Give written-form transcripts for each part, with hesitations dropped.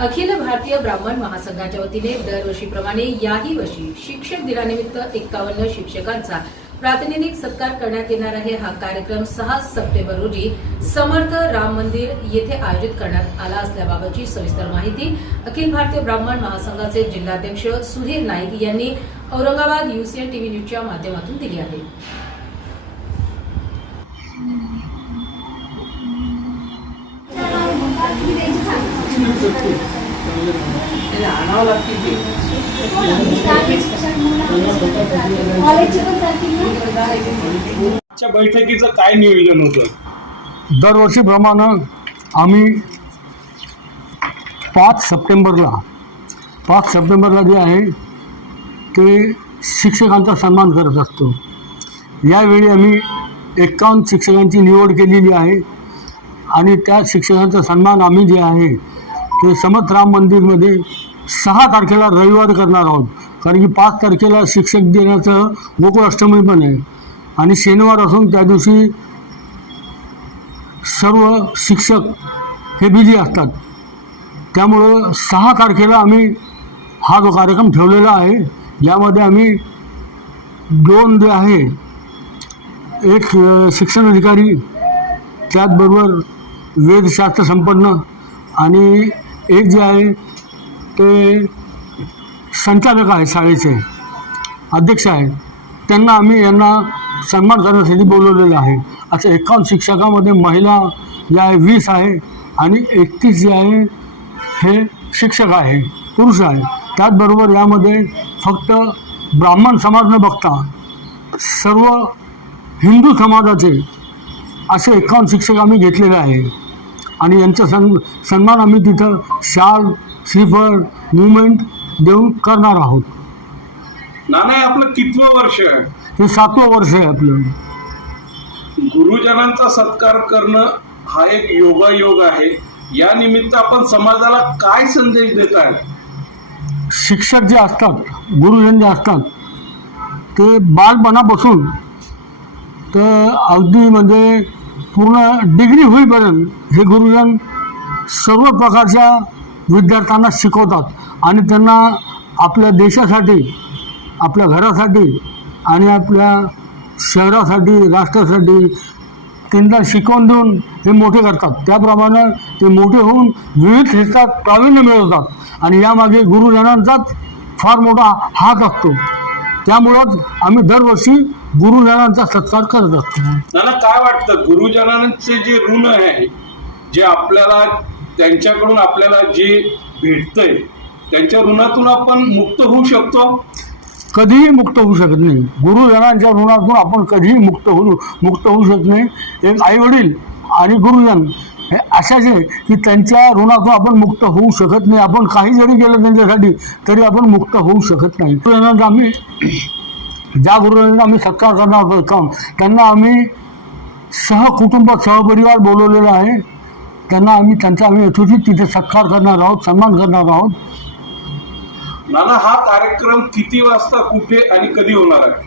अखिल भारतीय ब्राह्मण महासंघाच्या वतीने दरवर्षीप्रमाणे याही वर्षी शिक्षक दिनानिमित्त 51 शिक्षकांचा प्रातिनिधिक सत्कार करण्यात येणार आहे। हा कार्यक्रम 6 सप्टेंबर रोजी समर्थ राम मंदिर येथे आयोजित करण्यात आला असल्याबाबतची सविस्तर माहिती अखिल भारतीय ब्राह्मण महासंघाचे जिल्हाध्यक्ष सुधीर नाईक यांनी औरंगाबाद UCN TV न्यूजच्या माध्यमातून दिली आहे। बैठकीचं काय नियोजन होतं? दरवर्षीप्रमाणे आम्ही 5 सप्टेंबरला जे आहे ते शिक्षकांचा सन्मान करत असतो। यावेळी आम्ही 51 शिक्षकांची निवड केलेली आहे आणि त्या शिक्षकांचा सन्मान आम्ही जे आहे ते समर्थ राम मंदिरमध्ये 6 तारखेला रविवार करणार आहोत, कारण की 5 तारखेला शिक्षक दिनाचं गोकुळाष्टमी पण आहे आणि शनिवार असून त्या दिवशी सर्व शिक्षक हे बिझी असतात। त्यामुळं 6 तारखेला आम्ही हा जो कार्यक्रम ठेवलेला आहे यामध्ये आम्ही 2 जे आहे एक शिक्षण अधिकारी, त्याचबरोबर वेदशास्त्र संपन्न आणि एक जे आहे ते संचालक आहे, शाळेचे अध्यक्ष आहेत, त्यांना आम्ही यांना सन्मान करण्यासाठी बोलवलेलं आहे। असं 51 शिक्षकामध्ये महिला जे आहे 20 आहे आणि 31 जे आहे हे शिक्षक आहे, पुरुष आहे। त्याचबरोबर यामध्ये फक्त ब्राह्मण समाज न बघता सर्व हिंदू समाजाचे असे 51 शिक्षक आम्ही घेतलेले आहे आणि यांचा सन्मान आम्ही तिथं शाल, श्रीफळ, मुवमेंट देऊन करणार आहोत। नाना, आपलं कितवं वर्ष आहे? हे 7वं वर्ष आहे आपलं। गुरुजनांचा सत्कार करणं हा एक योगायोग आहे। या निमित्त आपण समाजाला काय संदेश देत आहेत? शिक्षक जे असतात, गुरुजन जे असतात ते बालपणापासून तर अगदी म्हणजे पूर्ण डिग्री होईपर्यंत हे गुरुजन सर्व प्रकारच्या विद्यार्थ्यांना शिकवतात आणि त्यांना आपल्या देशासाठी, आपल्या घरासाठी आणि आपल्या शहरासाठी, राष्ट्रासाठी त्यांना शिकवून देऊन हे मोठे करतात। त्याप्रमाणे ते मोठे होऊन विविध क्षेत्रात प्रावीण्य मिळवतात आणि यामागे गुरुजनांचाच फार मोठा हात असतो। त्यामुळंच आम्ही दरवर्षी गुरुजनांचा सत्कार करत असतो। नाना, काय वाटतं गुरुजनांचे जे ऋण आहे, जे आपल्याला त्यांच्याकडून आपल्याला जे भेटतंय, त्यांच्या ऋणातून आपण मुक्त होऊ शकतो? कधीही मुक्त होऊ शकत नाही। गुरुजनांच्या ऋणातून आपण कधीही मुक्त होऊ शकत नाही। एक आईवडील आणि गुरुजन हे अशाच आहे की त्यांच्या ऋणातून आपण मुक्त होऊ शकत नाही। आपण काही जरी केलं त्यांच्यासाठी तरी आपण मुक्त होऊ शकत नाही। गुरुजनांचा आम्ही ज्या गुरुजनांना आम्ही सत्कार करणार आहोत त्यांना आम्ही सहकुटुंब, सहपरिवार बोलवलेलं आहे। त्यांना आम्ही यथोचित तिथे सत्कार करणार आहोत, सन्मान करणार आहोत। नाना, हा कार्यक्रम किती वाजता, कुठे आणि कधी होणार आहे?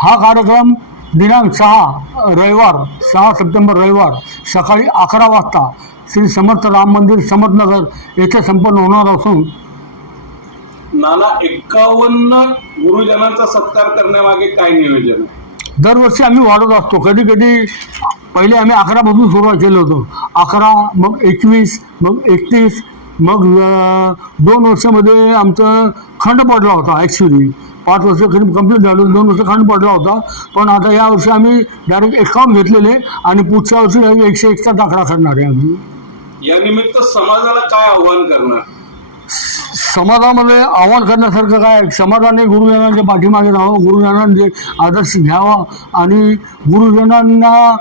हा कार्यक्रम दिनांक 6 सप्टेंबर रविवार सकाळी 11 वाजता श्री समर्थ राम मंदिर, समर्थनगर येथे संपन्न होणार असून नाना, 51 गुरुजनांचा सत्कार करण्यामागे काय नियोजन आहे? दरवर्षी आम्ही वाढत असतो। कधी कधी पहिले आम्ही 11 पासून सुरुवात केलं होतं, 11, मग 21, मग 31, मग 2 वर्षामध्ये आमचं खंड पडला होता। ॲक्च्युली 5 वर्ष कंप्लीट झालं, 2 वर्ष खंड पडला होता, पण आता या वर्षी आम्ही डायरेक्ट 51 घेतलेले आणि पुढच्या वर्षी 101चा दाखला करणार आहे आम्ही। या निमित्त समाजाला काय आव्हान करणार? समाजामध्ये आव्हान करण्यासारखं काय, समाजाने गुरुजनांच्या पाठीमागे राहावं, गुरुजनांचे आदर्श घ्यावा आणि गुरुजनांना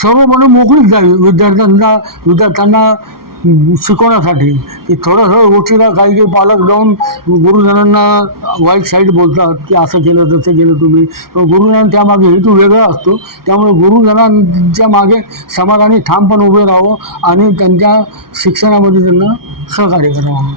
सर्वपणे मोकळीच द्यावी विद्यार्थ्यांना शिकवण्यासाठी। की थोडंसं गोष्टीला काही पालक जाऊन गुरुजनांना वाईट साईड बोलतात की असं केलं तसं केलं तुम्ही, पण गुरुजनांना त्यामागे हेतू वेगळा असतो। त्यामुळे गुरुजनांच्या मागे समाजाने ठामपणे उभे राहावं आणि त्यांच्या शिक्षणामध्ये त्यांना सहकार्य करावं।